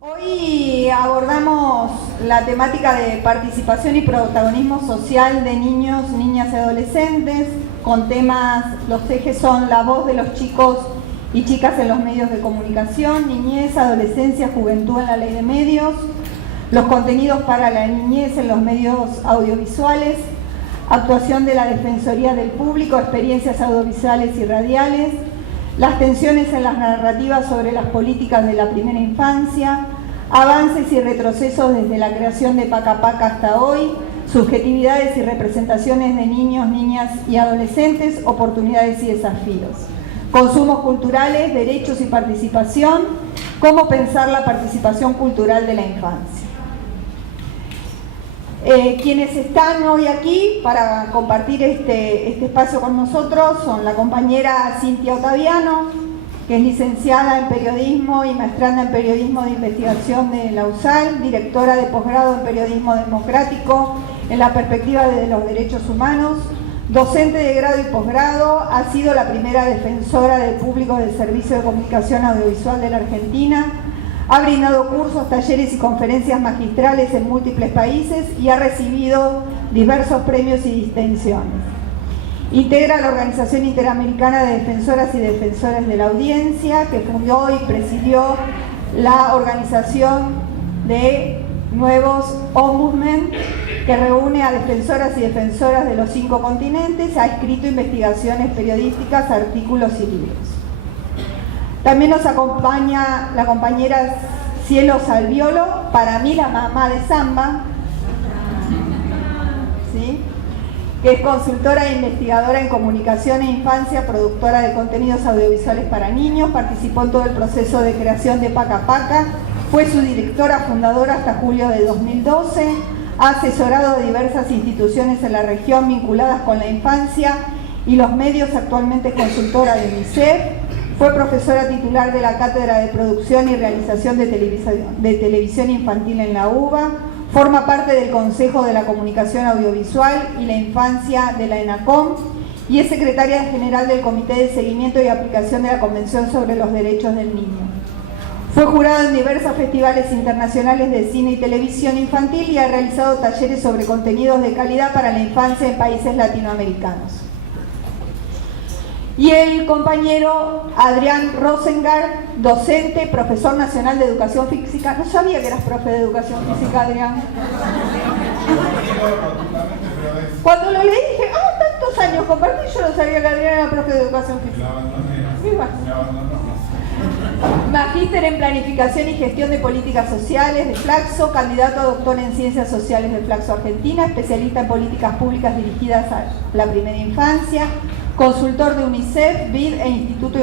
Hoy abordamos la temática de participación y protagonismo social de niños, niñas y adolescentes, con temas, los ejes son la voz de los chicos y chicas en los medios de comunicación, niñez, adolescencia, juventud en la ley de medios, los contenidos para la niñez en los medios audiovisuales, actuación de la Defensoría del Público, experiencias audiovisuales y radiales, las tensiones en las narrativas sobre las políticas de la primera infancia, avances y retrocesos desde la creación de Paca Paca hasta hoy, subjetividades y representaciones de niños, niñas y adolescentes, oportunidades y desafíos, consumos culturales, derechos y participación, cómo pensar la participación cultural de la infancia. Quienes están hoy aquí para compartir este espacio con nosotros son la compañera Cintia Ottaviano, que es licenciada en periodismo y maestranda en periodismo de investigación de la USAL, directora de posgrado en periodismo democrático en la perspectiva de los derechos humanos, docente de grado y posgrado, ha sido la primera defensora del público del Servicio de Comunicación Audiovisual de la Argentina, ha brindado cursos, talleres y conferencias magistrales en múltiples países y ha recibido diversos premios y distinciones. Integra la Organización Interamericana de Defensoras y Defensores de la Audiencia, que fundó y presidió la organización de Nuevos Ombudsmen, que reúne a defensoras y defensoras de los 5 continentes, ha escrito investigaciones periodísticas, artículos y libros. También nos acompaña la compañera Cielo Salviolo, para mí la mamá de Samba, ¿sí?, que es consultora e investigadora en comunicación e infancia, productora de contenidos audiovisuales para niños, participó en todo el proceso de creación de Paca Paca, fue su directora fundadora hasta julio de 2012, ha asesorado a diversas instituciones en la región vinculadas con la infancia y los medios, actualmente es consultora de UNICEF, fue profesora titular de la Cátedra de Producción y Realización de Televisión Infantil en la UBA, forma parte del Consejo de la Comunicación Audiovisual y la Infancia de la ENACOM y es secretaria general del Comité de Seguimiento y Aplicación de la Convención sobre los Derechos del Niño. Fue jurado en diversos festivales internacionales de cine y televisión infantil y ha realizado talleres sobre contenidos de calidad para la infancia en países latinoamericanos. Y el compañero Adrián Rosengart, docente, profesor nacional de educación física. No sabía que eras profe de educación física, Adrián. Cuando lo leí dije, tantos años compartí, yo no sabía que Adrián era profe de educación física. Magíster en Planificación y Gestión de Políticas Sociales de Flaxo, candidato a doctor en Ciencias Sociales de Flaxo Argentina, especialista en políticas públicas dirigidas a la primera infancia, consultor de UNICEF, BID e Instituto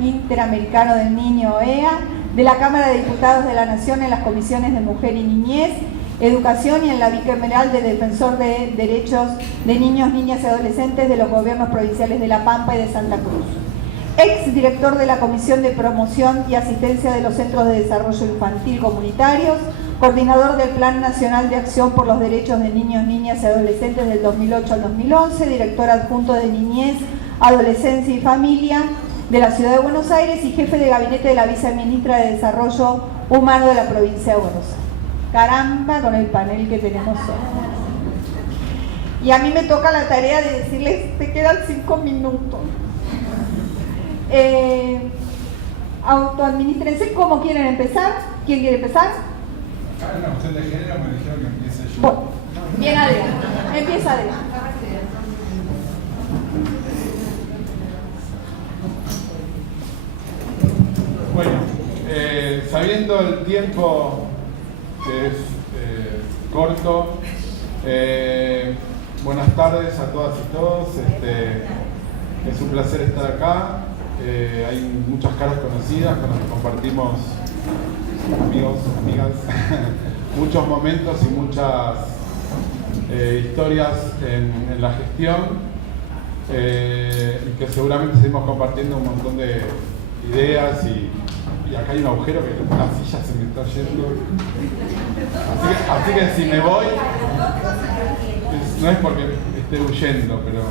Interamericano del Niño, OEA, de la Cámara de Diputados de la Nación en las comisiones de Mujer y Niñez, Educación y en la Bicameral de Defensor de Derechos de Niños, Niñas y Adolescentes de los gobiernos provinciales de La Pampa y de Santa Cruz. Ex director de la Comisión de Promoción y Asistencia de los Centros de Desarrollo Infantil Comunitarios, coordinador del Plan Nacional de Acción por los Derechos de Niños, Niñas y Adolescentes del 2008 al 2011, director adjunto de Niñez, Adolescencia y Familia de la Ciudad de Buenos Aires y jefe de gabinete de la viceministra de Desarrollo Humano de la provincia de Buenos Aires. Caramba con el panel que tenemos hoy. Y a mí me toca la tarea de decirles, te quedan 5 minutos. Autoadministrense cómo quieren empezar. ¿Quién quiere empezar? Acá en la cuestión de género me dijeron que empiece yo. Bueno, bien, Adrián. Empieza Adrián. Bueno, sabiendo el tiempo que es corto, buenas tardes a todas y todos. Es un placer estar acá. Hay muchas caras conocidas con las que compartimos, amigos, amigas, muchos momentos y muchas historias en la gestión y que seguramente seguimos compartiendo un montón de ideas y acá hay un agujero que la silla se me está yendo, así que si me voy no es porque esté huyendo, pero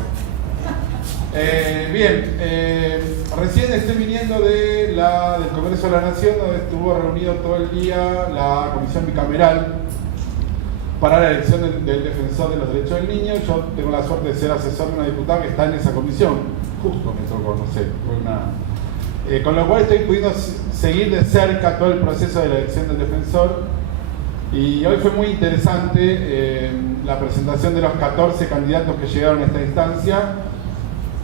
Recién estoy viniendo del Congreso de la Nación, donde estuvo reunido todo el día la Comisión Bicameral para la elección del Defensor de los Derechos del Niño. Yo tengo la suerte de ser asesor de una diputada que está en esa comisión, justo me tocó, no sé, con lo cual estoy pudiendo seguir de cerca todo el proceso de la elección del Defensor. Y hoy fue muy interesante la presentación de los 14 candidatos que llegaron a esta instancia,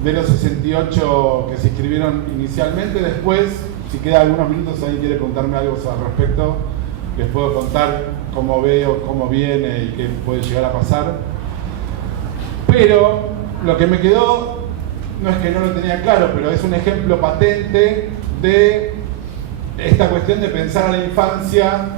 de los 68 que se inscribieron inicialmente. Después, si queda algunos minutos, alguien quiere preguntarme algo al respecto, les puedo contar cómo veo, cómo viene y qué puede llegar a pasar. Pero lo que me quedó, no es que no lo tenía claro, pero es un ejemplo patente de esta cuestión de pensar a la infancia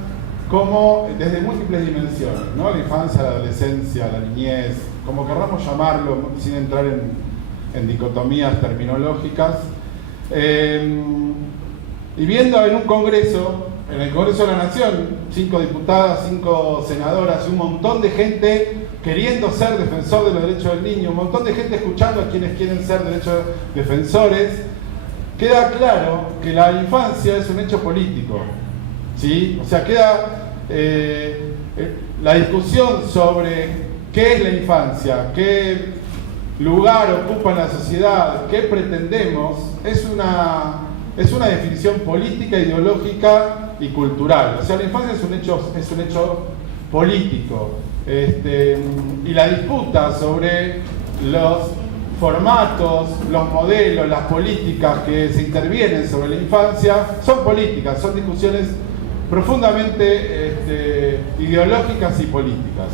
como desde múltiples dimensiones, ¿no? La infancia, la adolescencia, la niñez, como querramos llamarlo, sin entrar en dicotomías terminológicas. Y viendo en un congreso, en el Congreso de la Nación, 5 diputadas, 5 senadoras, un montón de gente queriendo ser defensor de los derechos del niño, un montón de gente escuchando a quienes quieren ser defensores, queda claro que la infancia es un hecho político, ¿sí? O sea, queda la discusión sobre qué es la infancia, qué lugar ocupa en la sociedad, qué pretendemos, es una definición política, ideológica y cultural. O sea, la infancia es un hecho político. Y la disputa sobre los formatos, los modelos, las políticas que se intervienen sobre la infancia son políticas, son discusiones profundamente ideológicas y políticas.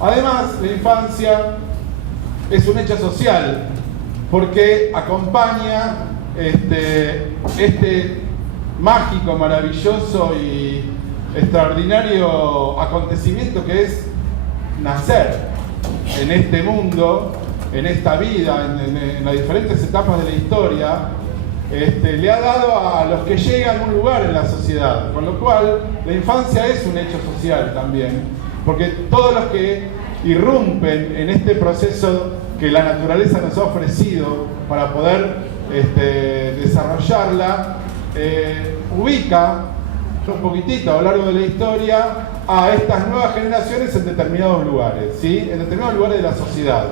Además, la infancia es un hecho social porque acompaña este mágico, maravilloso y extraordinario acontecimiento que es nacer en este mundo, en esta vida, en las diferentes etapas de la historia. Le ha dado a los que llegan un lugar en la sociedad, con lo cual la infancia es un hecho social también, porque todos los que irrumpen en este proceso que la naturaleza nos ha ofrecido para poder desarrollarla, ubica un poquitito a lo largo de la historia a estas nuevas generaciones en determinados lugares, ¿sí? En determinados lugares de la sociedad,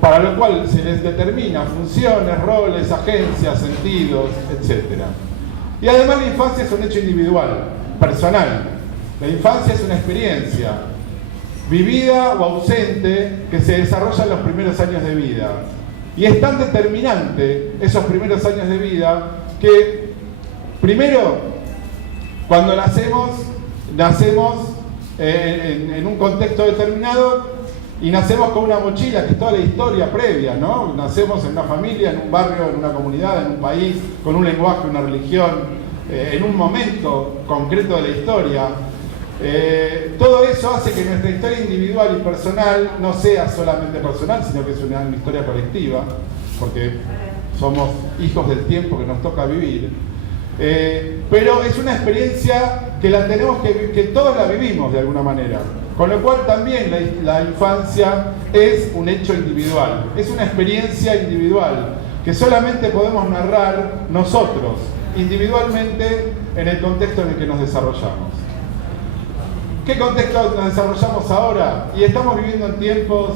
para lo cual se les determina funciones, roles, agencias, sentidos, etc. Y además la infancia es un hecho individual, personal. La infancia es una experiencia vivida o ausente que se desarrolla en los primeros años de vida. Y es tan determinante esos primeros años de vida que, primero, cuando nacemos en un contexto determinado y nacemos con una mochila, que es toda la historia previa, ¿no? Nacemos en una familia, en un barrio, en una comunidad, en un país, con un lenguaje, una religión, en un momento concreto de la historia. Todo eso hace que nuestra historia individual y personal no sea solamente personal, sino que es una historia colectiva, porque somos hijos del tiempo que nos toca vivir. Pero es una experiencia que la tenemos que todos la vivimos de alguna manera. Con lo cual también la infancia es un hecho individual, es una experiencia individual que solamente podemos narrar nosotros, individualmente, en el contexto en el que nos desarrollamos. ¿Qué contexto nos desarrollamos ahora? Y estamos viviendo en tiempos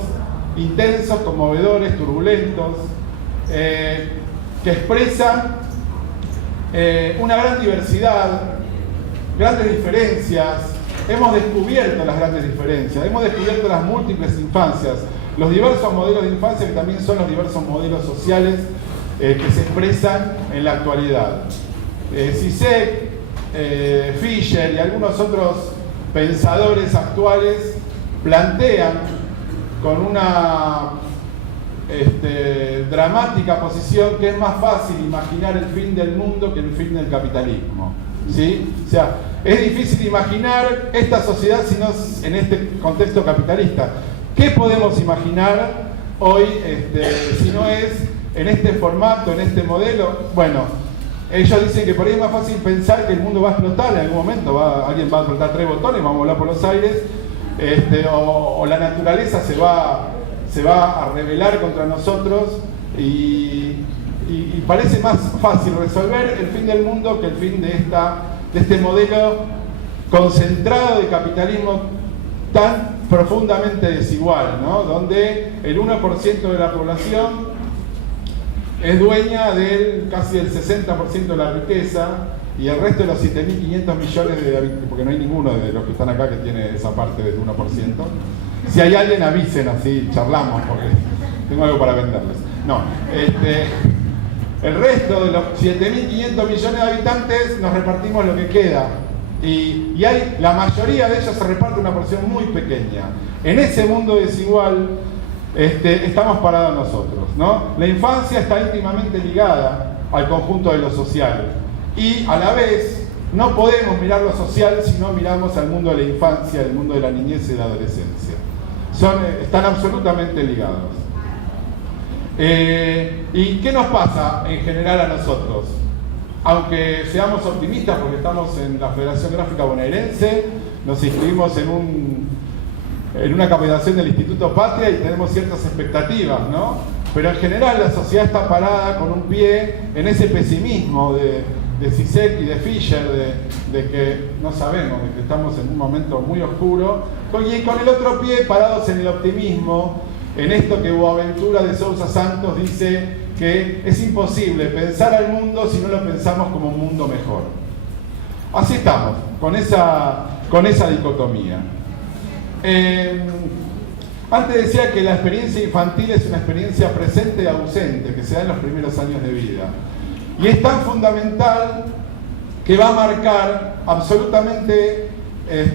intensos, conmovedores, turbulentos, que expresan una gran diversidad, grandes diferencias. Hemos descubierto las grandes diferencias, hemos descubierto las múltiples infancias, los diversos modelos de infancia que también son los diversos modelos sociales que se expresan en la actualidad. Zizek, Fischer y algunos otros pensadores actuales plantean con una dramática posición que es más fácil imaginar el fin del mundo que el fin del capitalismo, ¿sí? O sea, es difícil imaginar esta sociedad si no es en este contexto capitalista. ¿Qué podemos imaginar hoy si no es en este formato, en este modelo? Bueno, ellos dicen que por ahí es más fácil pensar que el mundo va a explotar en algún momento, alguien va a apretar 3 botones, vamos a volar por los aires, o la naturaleza se va se va a rebelar contra nosotros y parece más fácil resolver el fin del mundo que el fin de este modelo concentrado de capitalismo tan profundamente desigual, ¿no? Donde el 1% de la población es dueña casi del 60% de la riqueza y el resto de los 7.500 millones de habitantes, porque no hay ninguno de los que están acá que tiene esa parte del 1%. Si hay alguien, avisen, así charlamos, porque tengo algo para venderles. No, el resto de los 7.500 millones de habitantes nos repartimos lo que queda. Y la mayoría de ellos se reparte una porción muy pequeña. En ese mundo desigual estamos parados nosotros, ¿no? La infancia está íntimamente ligada al conjunto de lo social. Y a la vez no podemos mirar lo social si no miramos al mundo de la infancia, al mundo de la niñez y la adolescencia. Están absolutamente ligados. ¿Y qué nos pasa en general a nosotros? Aunque seamos optimistas porque estamos en la Federación Gráfica Bonaerense, nos inscribimos en una capacitación del Instituto Patria y tenemos ciertas expectativas, ¿no? Pero en general la sociedad está parada con un pie en ese pesimismo de Zizek y de Fischer, de que no sabemos, de que estamos en un momento muy oscuro, y con el otro pie parados en el optimismo, en esto que Boaventura de Sousa Santos dice que es imposible pensar al mundo si no lo pensamos como un mundo mejor. Así estamos, con esa dicotomía. Antes decía que la experiencia infantil es una experiencia presente y ausente, que se da en los primeros años de vida. Y es tan fundamental que va a marcar absolutamente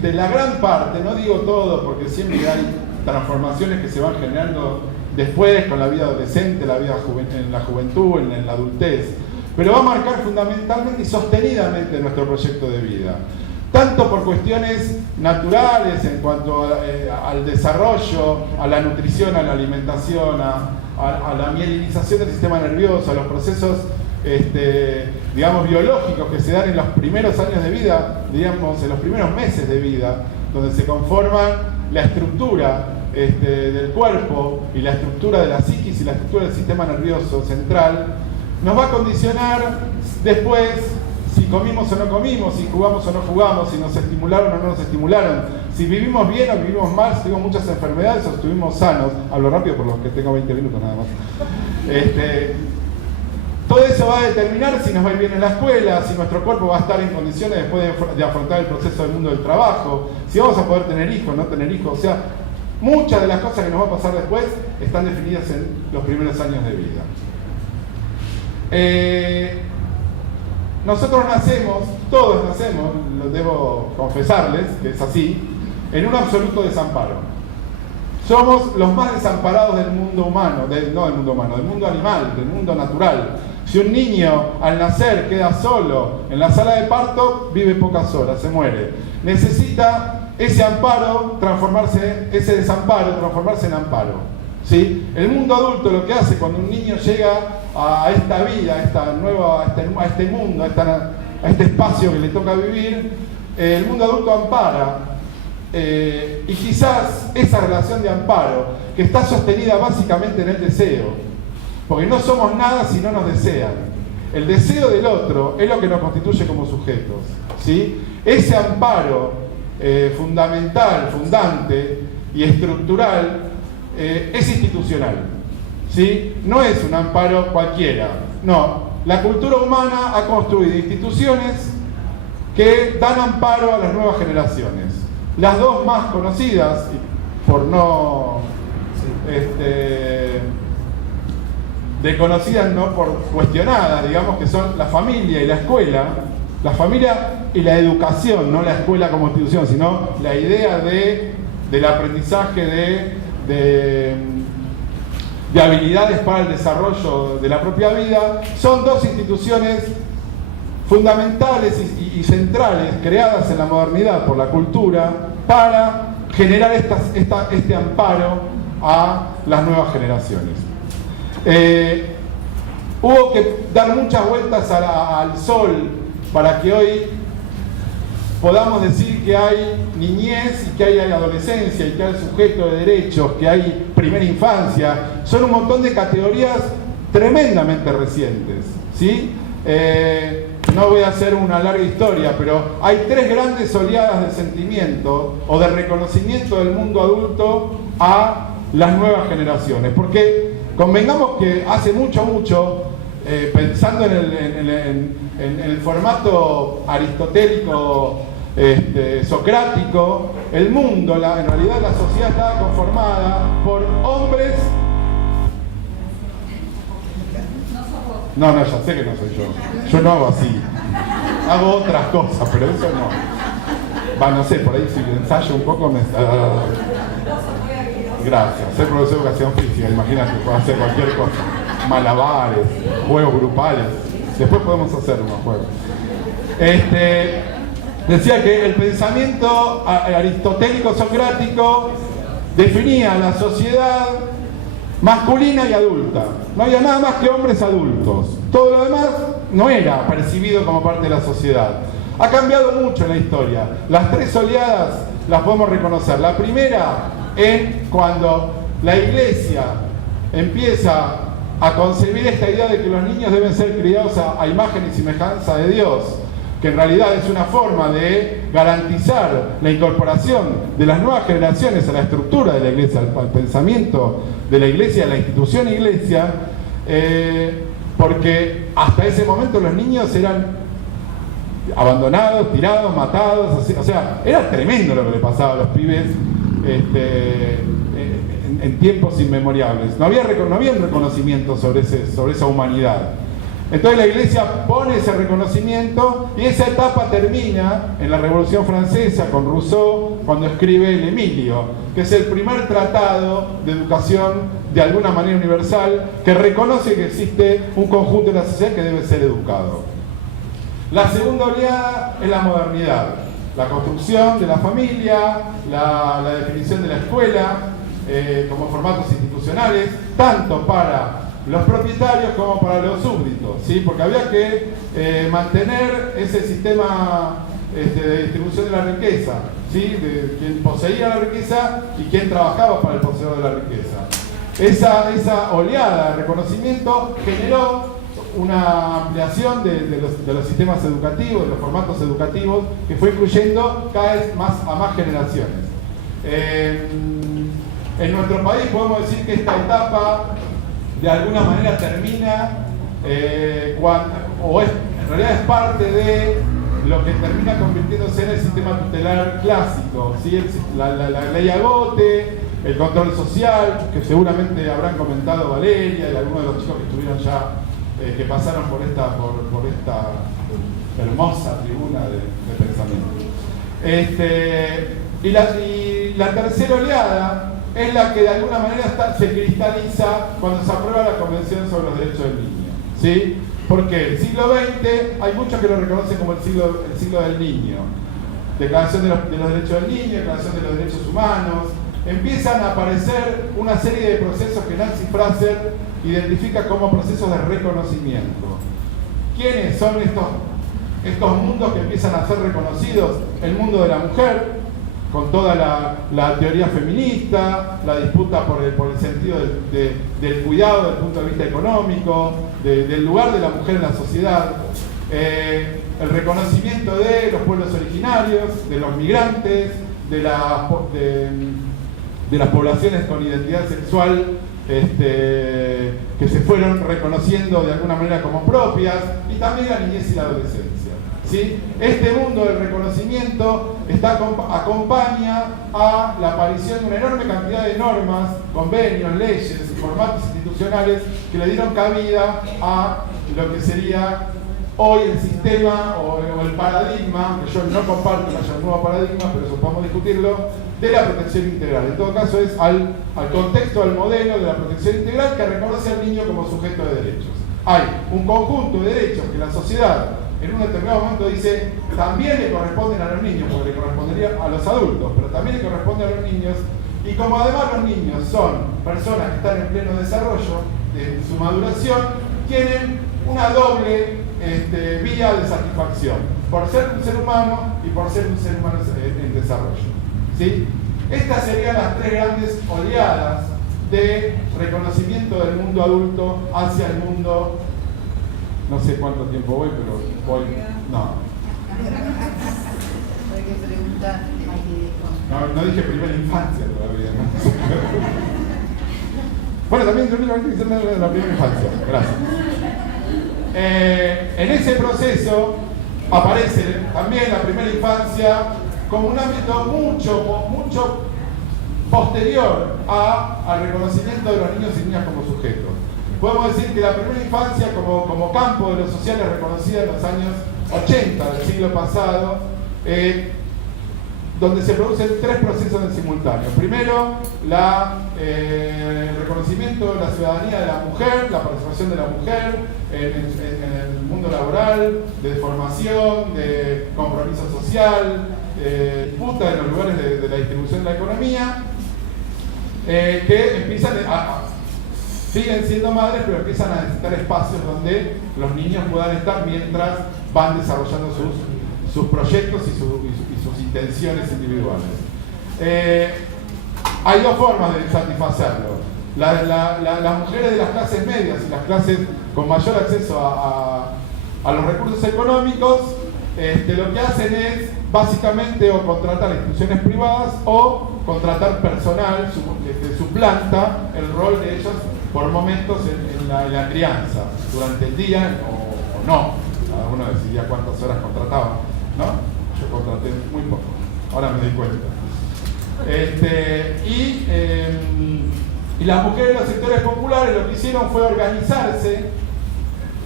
la gran parte, no digo todo, porque siempre hay transformaciones que se van generando después con la vida adolescente, la vida en la juventud, en la adultez, pero va a marcar fundamentalmente y sostenidamente nuestro proyecto de vida, tanto por cuestiones naturales en cuanto al desarrollo, a la nutrición, a la alimentación, a la mielinización del sistema nervioso, a los procesos digamos biológicos que se dan en los primeros años de vida, digamos en los primeros meses de vida, donde se conforman la estructura del cuerpo y la estructura de la psiquis y la estructura del sistema nervioso central, nos va a condicionar después si comimos o no comimos, si jugamos o no jugamos, si nos estimularon o no nos estimularon, si vivimos bien o vivimos mal, si tuvimos muchas enfermedades o estuvimos sanos. Hablo rápido por los que tengo 20 minutos nada más. Todo eso va a determinar si nos va a ir bien en la escuela, si nuestro cuerpo va a estar en condiciones después de afrontar el proceso del mundo del trabajo, si vamos a poder tener hijos, no tener hijos. O sea, muchas de las cosas que nos va a pasar después están definidas en los primeros años de vida. Nosotros nacemos, todos nacemos, lo debo confesarles que es así, en un absoluto desamparo. Somos los más desamparados del mundo humano, no del mundo humano, del mundo animal, del mundo natural. Si un niño al nacer queda solo en la sala de parto, vive pocas horas, se muere. Necesita ese amparo ese desamparo transformarse en amparo, ¿sí? El mundo adulto lo que hace cuando un niño llega a esta vida, a este mundo, a este espacio que le toca vivir, el mundo adulto ampara. Y quizás esa relación de amparo, que está sostenida básicamente en el deseo, porque no somos nada si no nos desean. El deseo del otro es lo que nos constituye como sujetos, ¿sí? Ese amparo fundamental, fundante y estructural es institucional, ¿sí? No es un amparo cualquiera, no. La cultura humana ha construido instituciones que dan amparo a las nuevas generaciones. Las dos más conocidas, por no de conocidas no por cuestionadas, digamos, que son la familia y la escuela. La familia y la educación, no la escuela como institución, sino la idea del aprendizaje de habilidades para el desarrollo de la propia vida, son dos instituciones fundamentales y centrales creadas en la modernidad por la cultura para generar este amparo a las nuevas generaciones. Hubo que dar muchas vueltas al sol para que hoy podamos decir que hay niñez y que hay adolescencia y que hay sujeto de derechos, que hay primera infancia. Son un montón de categorías tremendamente recientes, ¿sí? No voy a hacer una larga historia, pero hay 3 grandes oleadas de sentimiento o de reconocimiento del mundo adulto a las nuevas generaciones. Porque convengamos que hace mucho, pensando en el formato aristotélico, socrático, el mundo, en realidad la sociedad estaba conformada por hombres. No, ya sé que no soy yo. Yo no hago así. Hago otras cosas, pero eso no. No sé, por ahí si ensayo un poco me... Gracias. Soy profesor de educación física, imagínate, puedo hacer cualquier cosa. Malabares, juegos grupales. Después podemos hacer unos juegos. Decía que el pensamiento aristotélico socrático definía la sociedad masculina y adulta. No había nada más que hombres adultos. Todo lo demás no era percibido como parte de la sociedad. Ha cambiado mucho en la historia. Las 3 oleadas las podemos reconocer. La primera es cuando la Iglesia empieza a concebir esta idea de que los niños deben ser criados a imagen y semejanza de Dios, que en realidad es una forma de garantizar la incorporación de las nuevas generaciones a la estructura de la Iglesia, al pensamiento de la Iglesia, a la institución Iglesia, porque hasta ese momento los niños eran abandonados, tirados, matados, o sea, era tremendo lo que le pasaba a los pibes en tiempos inmemorables. No había un reconocimiento sobre esa humanidad. Entonces la Iglesia pone ese reconocimiento y esa etapa termina en la Revolución Francesa con Rousseau, cuando escribe el Emilio, que es el primer tratado de educación de alguna manera universal que reconoce que existe un conjunto de la sociedad que debe ser educado. La segunda oleada es la modernidad, la construcción de la familia, la definición de la escuela como formatos institucionales, tanto para los propietarios como para los súbditos, ¿sí? Porque había que mantener ese sistema de distribución de la riqueza, ¿sí? De quien poseía la riqueza y quien trabajaba para el poseedor de la riqueza. Esa oleada de reconocimiento generó una ampliación de los sistemas educativos, de los formatos educativos, que fue incluyendo cada vez más a más generaciones. En nuestro país podemos decir que esta etapa de alguna manera termina, en realidad es parte de lo que termina convirtiéndose en el sistema tutelar clásico, ¿sí? La ley Agote, el control social, que seguramente habrán comentado Valeria y algunos de los chicos que estuvieron ya, que pasaron por esta hermosa tribuna de pensamiento. Y la tercera oleada es la que de alguna manera se cristaliza cuando se aprueba la Convención sobre los Derechos del Niño, ¿sí? Porque el siglo XX hay muchos que lo reconocen como el siglo del niño. Declaración de los Derechos del Niño, Declaración de los Derechos Humanos. Empiezan a aparecer una serie de procesos que Nancy Fraser identifica como procesos de reconocimiento. ¿Quiénes son estos mundos que empiezan a ser reconocidos? El mundo de la mujer, con toda la teoría feminista, la disputa por el sentido del cuidado desde el punto de vista económico, del lugar de la mujer en la sociedad, el reconocimiento de los pueblos originarios, de los migrantes, de las poblaciones con identidad sexual que se fueron reconociendo de alguna manera como propias, y también la niñez y la adolescencia. ¿Sí? Este mundo del reconocimiento acompaña a la aparición de una enorme cantidad de normas, convenios, leyes, formatos institucionales que le dieron cabida a lo que sería hoy el sistema o el paradigma, que yo no comparto que haya un nuevo paradigma, pero eso podemos discutirlo, de la protección integral. En todo caso es al contexto, al modelo de la protección integral que reconoce al niño como sujeto de derechos. Hay un conjunto de derechos que la sociedad en un determinado momento dice también le corresponden a los niños, porque le correspondería a los adultos, pero también le corresponde a los niños, y como además los niños son personas que están en pleno desarrollo de su maduración, tienen una doble vía de satisfacción. por ser un ser humano y por ser un ser humano en desarrollo. ¿Sí? Estas serían las tres grandes oleadas de reconocimiento del mundo adulto hacia el mundo. No sé cuánto tiempo voy, pero voy. No, no dije primera infancia todavía, ¿no? Bueno, también yo me diciendo la primera infancia. Gracias. En ese proceso aparece también la primera infancia como un ámbito mucho posterior al reconocimiento de los niños y niñas como sujetos. Podemos decir que la primera infancia como campo de lo social es reconocida en los años 80 del siglo pasado, donde se producen tres procesos en simultáneo. Primero, el reconocimiento de la ciudadanía de la mujer, la participación de la mujer en el mundo laboral, de formación, de compromiso social, disputa en los lugares de la distribución de la economía, que empiezan siguen siendo madres, pero empiezan a necesitar espacios donde los niños puedan estar mientras van desarrollando sus proyectos y sus intenciones individuales. Hay dos formas de satisfacerlo. Las mujeres de las clases medias y las clases con mayor acceso a los recursos económicos, lo que hacen es básicamente o contratar instituciones privadas o contratar personal que suplanta el rol de ellos por momentos en la crianza, durante el día o no. Cada uno decidía cuántas horas contrataba, ¿no? Yo contraté muy poco, ahora me doy cuenta. Y las mujeres de los sectores populares lo que hicieron fue organizarse,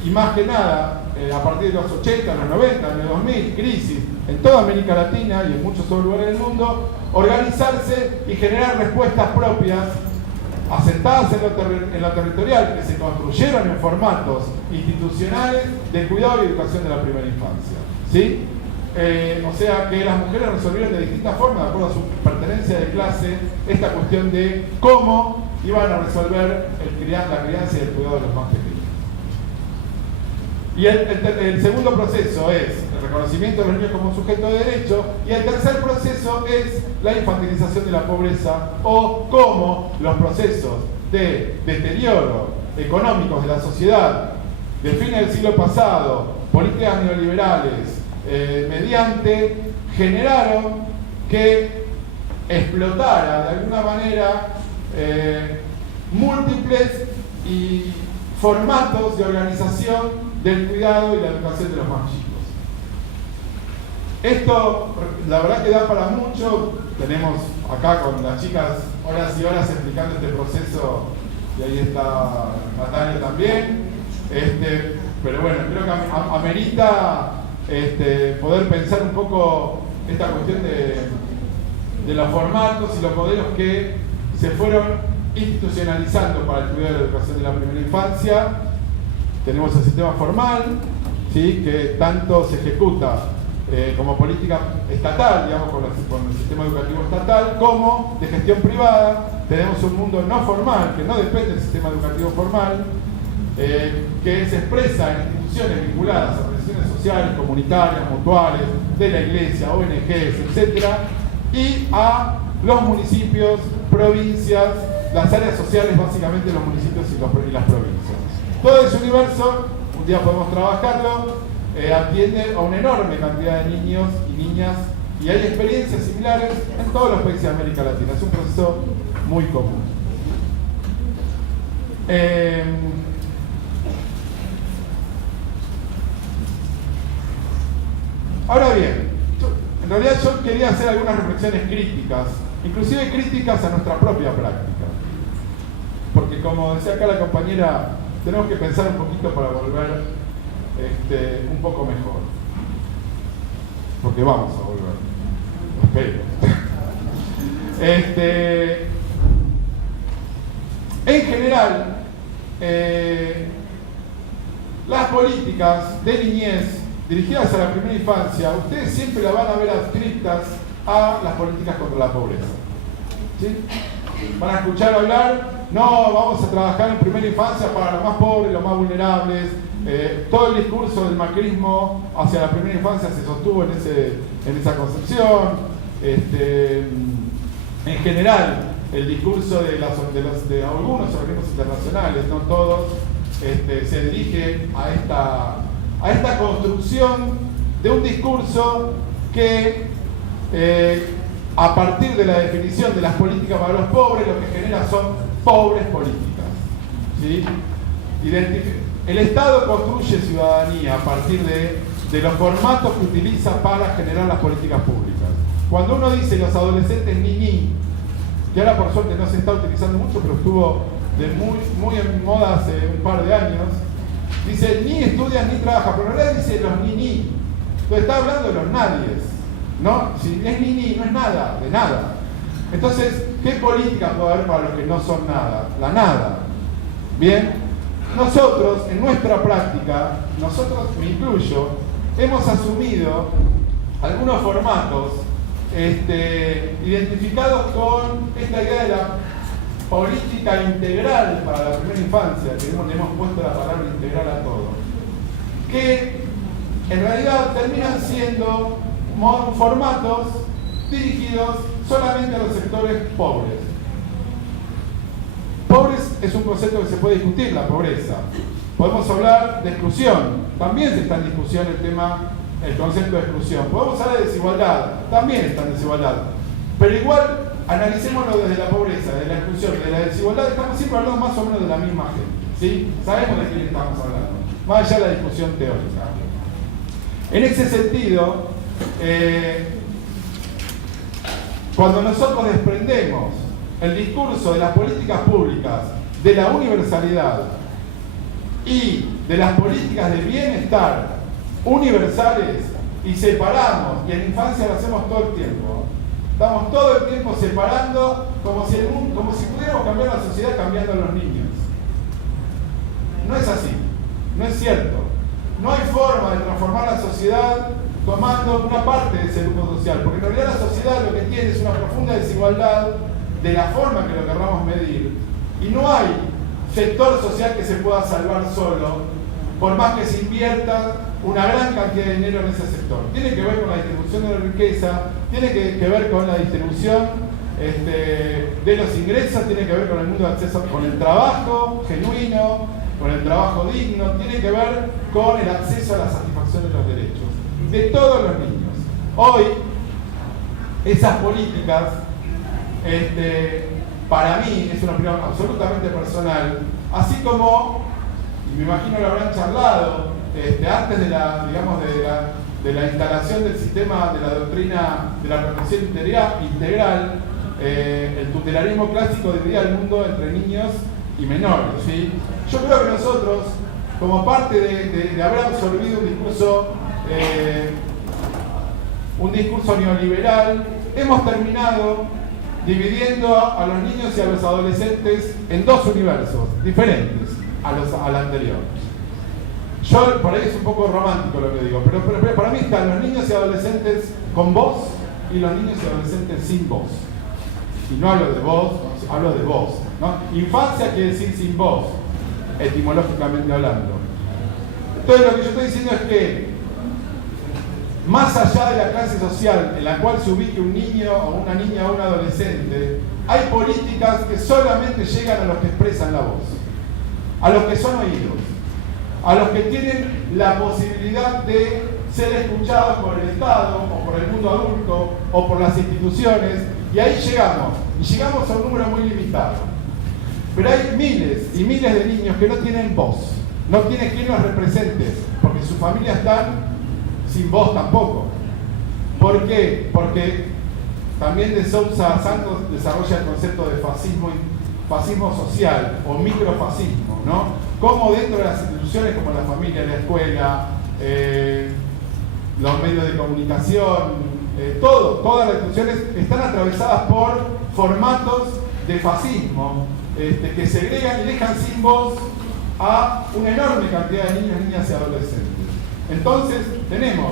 y más que nada, a partir de los 80, los 90, en el 2000, crisis en toda América Latina y en muchos otros lugares del mundo, organizarse y generar respuestas propias, asentadas en lo territorial, que se construyeron en formatos institucionales de cuidado y educación de la primera infancia. ¿Sí? O sea que las mujeres resolvieron de distintas formas, de acuerdo a su pertenencia de clase, esta cuestión de cómo iban a resolver la crianza y el cuidado de los más pequeños. Y el segundo proceso es el reconocimiento de los niños como sujeto de derecho, y el tercer proceso es la infantilización de la pobreza, o cómo los procesos de deterioro económicos de la sociedad del fin del siglo pasado, políticas neoliberales, generaron que explotara de alguna manera múltiples y formatos de organización del cuidado y la educación de los más chicos. Esto, la verdad que da para mucho. Tenemos acá con las chicas horas y horas explicando este proceso, y ahí está Natalia también. Pero bueno, creo que amerita poder pensar un poco esta cuestión de los formatos y los modelos que se fueron institucionalizando para el cuidado de la educación de la primera infancia. Tenemos el sistema formal, ¿sí?, que tanto se ejecuta como política estatal, digamos, con el sistema educativo estatal, como de gestión privada. Tenemos un mundo no formal, que no depende del sistema educativo formal, que se expresa en instituciones vinculadas a organizaciones sociales, comunitarias, mutuales, de la iglesia, ONGs, etc., y a los municipios, provincias, las áreas sociales, básicamente los municipios y las provincias. Todo ese universo, un día podemos trabajarlo, atiende a una enorme cantidad de niños y niñas, y hay experiencias similares en todos los países de América Latina. Es un proceso muy común. Ahora bien, en realidad yo quería hacer algunas reflexiones críticas, inclusive críticas a nuestra propia práctica. Porque como decía acá la compañera, tenemos que pensar un poquito para volver un poco mejor. Porque vamos a volver. Espero. En general, las políticas de niñez dirigidas a la primera infancia, ustedes siempre las van a ver adscritas a las políticas contra la pobreza. ¿Sí? Van a escuchar hablar, no, vamos a trabajar en primera infancia para los más pobres, los más vulnerables, Todo el discurso del macrismo hacia la primera infancia se sostuvo en esa concepción. En general, el discurso de algunos organismos internacionales, no todos, se dirige a esta construcción de un discurso que, a partir de la definición de las políticas para los pobres, lo que genera son pobres políticas, ¿sí? El Estado construye ciudadanía a partir de los formatos que utiliza para generar las políticas públicas. Cuando uno dice los adolescentes ni, que ahora por suerte no se está utilizando mucho, pero estuvo muy en moda hace un par de años, dice ni estudian ni trabajan, pero en realidad dice los ni. Entonces está hablando de los nadies, ¿no? Si es ni, no es nada, de nada. Entonces, ¿qué política puede haber para los que no son nada? La nada. Bien, nosotros en nuestra práctica, nosotros, me incluyo, hemos asumido algunos formatos identificados con esta idea de la política integral para la primera infancia, que le hemos puesto la palabra integral a todo, que en realidad terminan siendo formatos dirigidos solamente a los sectores pobres. Pobres es un concepto que se puede discutir, la pobreza. Podemos hablar de exclusión, también está en discusión el concepto de exclusión. Podemos hablar de desigualdad, también está en desigualdad. Pero igual, analicémoslo desde la pobreza, de la exclusión, de la desigualdad, estamos siempre hablando más o menos de la misma gente, ¿sí? Sabemos de quién estamos hablando, más allá de la discusión teórica. En ese sentido, cuando nosotros desprendemos el discurso de las políticas públicas, de la universalidad y de las políticas de bienestar universales y separamos, y en infancia lo hacemos todo el tiempo, estamos todo el tiempo separando como si pudiéramos cambiar la sociedad cambiando a los niños. No es así, no es cierto. No hay forma de transformar la sociedad tomando una parte de ese grupo social, porque en realidad la sociedad lo que tiene es una profunda desigualdad de la forma que lo querramos medir, y no hay sector social que se pueda salvar solo, por más que se invierta una gran cantidad de dinero en ese sector. Tiene que ver con la distribución de la riqueza, tiene que ver con la distribución de los ingresos, tiene que ver con el mundo de acceso, con el trabajo genuino, con el trabajo digno, tiene que ver con el acceso a la satisfacción de los derechos de todos los niños. Hoy, esas políticas, para mí, es una opinión absolutamente personal, así como, y me imagino lo habrán charlado, antes de la instalación del sistema de la doctrina de la protección integral, el tutelarismo clásico dividía el mundo entre niños y menores, ¿sí? Yo creo que nosotros, como parte de haber absorbido un discurso neoliberal, hemos terminado dividiendo a los niños y a los adolescentes en dos universos diferentes al anterior. Yo, por ahí es un poco romántico lo que digo, pero para mí están los niños y adolescentes con voz y los niños y adolescentes sin voz. Y no hablo de voz, hablo de voz, ¿no? Infancia quiere decir sin voz, etimológicamente hablando. Entonces lo que yo estoy diciendo es que más allá de la clase social en la cual se ubique un niño o una niña o un adolescente, hay políticas que solamente llegan a los que expresan la voz, a los que son oídos, a los que tienen la posibilidad de ser escuchados por el Estado o por el mundo adulto o por las instituciones, y ahí llegamos, y llegamos a un número muy limitado. Pero hay miles y miles de niños que no tienen voz, no tienen quien los represente, porque sus familias están sin voz tampoco. ¿Por qué? Porque también de Sousa Santos desarrolla el concepto de fascismo social o microfascismo, ¿no? Cómo dentro de las instituciones como la familia, la escuela, los medios de comunicación, todas las instituciones están atravesadas por formatos de fascismo que segregan y dejan sin voz a una enorme cantidad de niños, niñas y adolescentes. Entonces tenemos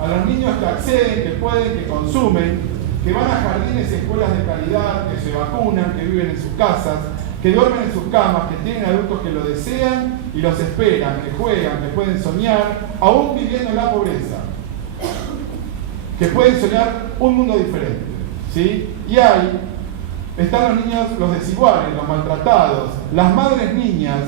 a los niños que acceden, que pueden, que consumen, que van a jardines y escuelas de calidad, que se vacunan, que viven en sus casas, que duermen en sus camas, que tienen adultos que lo desean y los esperan, que juegan, que pueden soñar, aún viviendo en la pobreza, que pueden soñar un mundo diferente, ¿sí? Y ahí están los niños, los desiguales, los maltratados, las madres niñas,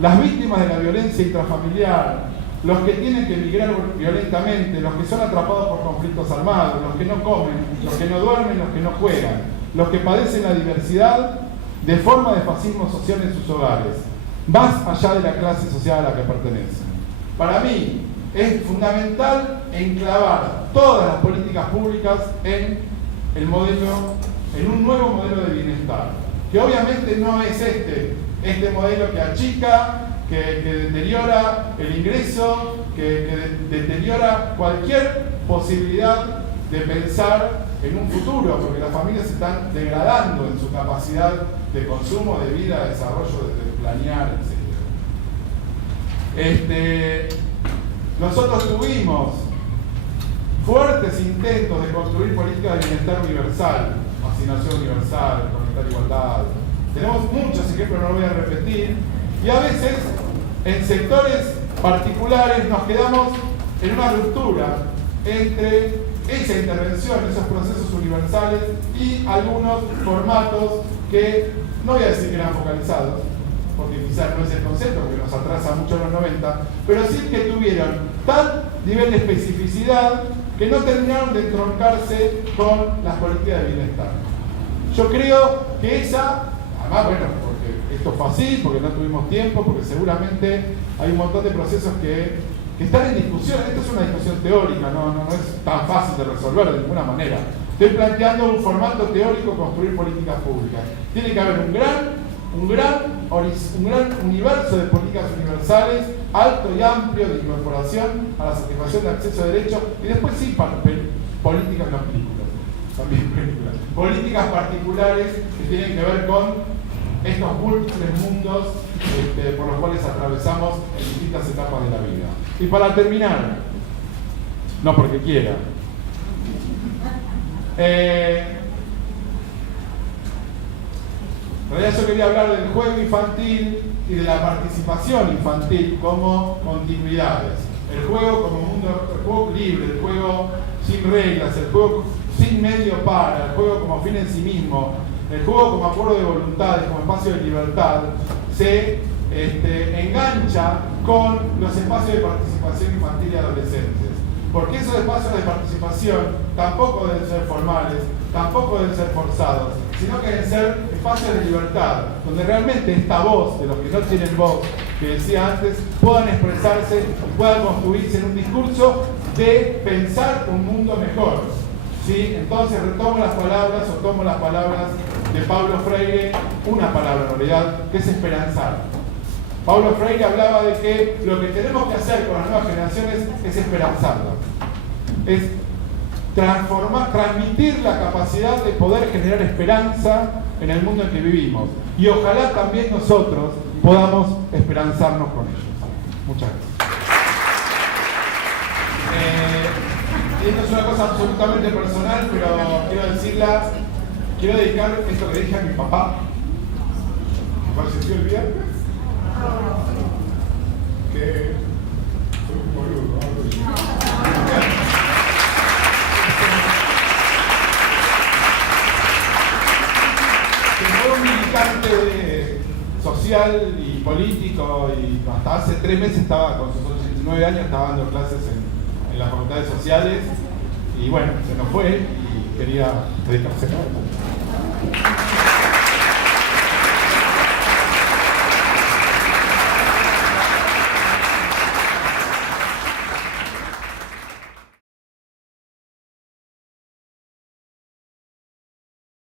las víctimas de la violencia intrafamiliar, los que tienen que emigrar violentamente, los que son atrapados por conflictos armados, los que no comen, los que no duermen, los que no juegan, los que padecen la diversidad de forma de fascismo social en sus hogares, más allá de la clase social a la que pertenecen. Para mí es fundamental enclavar todas las políticas públicas en el modelo, en un nuevo modelo de bienestar, que obviamente no es este modelo que achica, que deteriora el ingreso, que deteriora cualquier posibilidad de pensar en un futuro, porque las familias se están degradando en su capacidad de consumo, de vida, de desarrollo, de planear, etc. Nosotros tuvimos fuertes intentos de construir políticas de bienestar universal, asignación universal, conectar igualdad. Tenemos muchos ejemplos, no lo voy a repetir, y a veces en sectores particulares nos quedamos en una ruptura entre esa intervención, esos procesos universales y algunos formatos que, no voy a decir que eran focalizados, porque quizás no es el concepto, que nos atrasa mucho en los 90, pero sí que tuvieron tal nivel de especificidad que no terminaron de entroncarse con las políticas de bienestar. Yo creo que esa, además, bueno, porque esto fue así, porque no tuvimos tiempo, porque seguramente hay un montón de procesos que están en discusión. Esto es una discusión teórica, no es tan fácil de resolver de ninguna manera. Estoy planteando un formato teórico, construir políticas públicas. Tiene que haber un gran universo de políticas universales, alto y amplio, de incorporación a la satisfacción de acceso a derechos, y después sí, políticas, no películas, también películas, políticas particulares que tienen que ver con estos múltiples mundos por los cuales atravesamos en distintas etapas de la vida. Y para terminar, no porque quiera, en realidad yo quería hablar del juego infantil y de la participación infantil como continuidades. El juego como mundo, el juego libre, el juego sin reglas, el juego sin medio para, el juego como fin en sí mismo, el juego como acuerdo de voluntades, como espacio de libertad, se engancha con los espacios de participación infantil y adolescentes. Porque esos espacios de participación tampoco deben ser formales, tampoco deben ser forzados, sino que deben ser espacios de libertad, donde realmente esta voz de los que no tienen voz, que decía antes, puedan expresarse y puedan construirse en un discurso de pensar un mundo mejor. ¿Sí? Entonces tomo las palabras de Paulo Freire, una palabra en realidad, que es esperanzar. Paulo Freire hablaba de que lo que tenemos que hacer con las nuevas generaciones es esperanzarlas. Es transmitir la capacidad de poder generar esperanza en el mundo en que vivimos. Y ojalá también nosotros podamos esperanzarnos con ellos. Muchas gracias. Esto es una cosa absolutamente personal, pero quiero dedicar esto que dije a mi papá, que falleció el viernes, que soy un boludo, que fue un militante social y político, y hasta hace 3 meses estaba, con sus 89 años, estaba dando clases en las facultades sociales, y bueno, se nos fue y quería dedicarse a él.